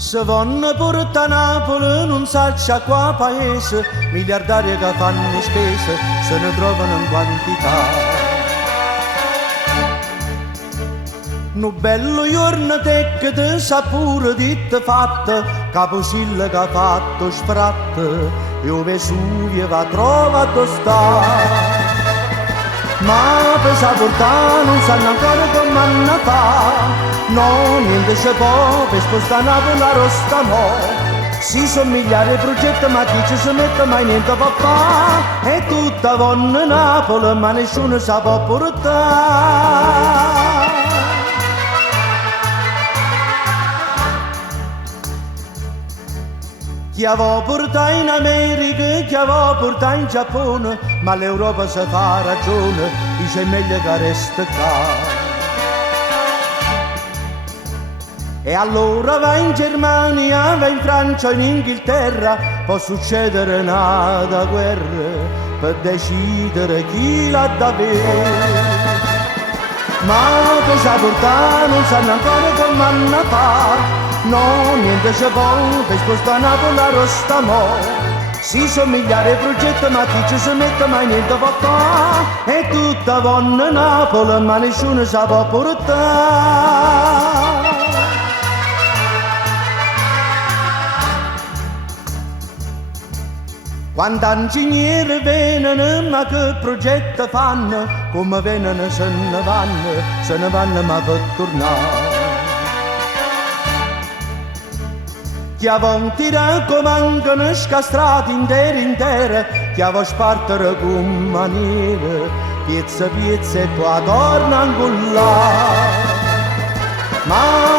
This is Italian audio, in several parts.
Se vanno porta a Napoli non saccia qua paese, miliardari che fanno spese se ne trovano in quantità. No bello giorno te che te sa pure ditte fatte, Caposilla che ha fatto sfratte, io Vesuvio va trovato sta. Ma per saportare non sanno ancora come hanno fa, no, niente c'è può per spostare Napoli a Rostamo. Si sono migliaia di progetti ma chi ci si mette mai niente può fare, e tutta vanno Napoli ma nessuno sa può portare. Chi aveva portato in America, chi aveva portato in Giappone, ma l'Europa se fa ragione, dice meglio che resta qua. E allora va in Germania, va in Francia, in Inghilterra, può succedere una guerra per decidere chi l'ha da bere. Ma per saportare non sanno ancora come hanno fa, no, niente c'è può per spostare Napoli a Rostamo. Si sono migliaia di progetti ma chi ci si mette mai niente può fare, e tutta vanno Napoli ma nessuno sa può portare. Quando ingegneri vengono ma che progetti fanno, come vengono se ne vanno ma per tornare. Chi aveva tirato come mancano scastrati intere, chi aveva spartere con maniere, piezza e poi torna là. Ma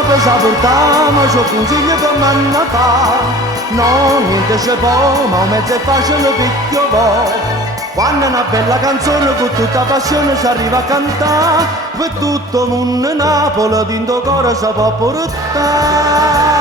per saportare c'ho consiglio che m'hanno fa, no, niente c'è può, ma un mezzo è facile picchio po'. Quando una bella canzone con tutta passione si arriva a cantare, per tutto il mondo Napoli, dentro cuore si può portare.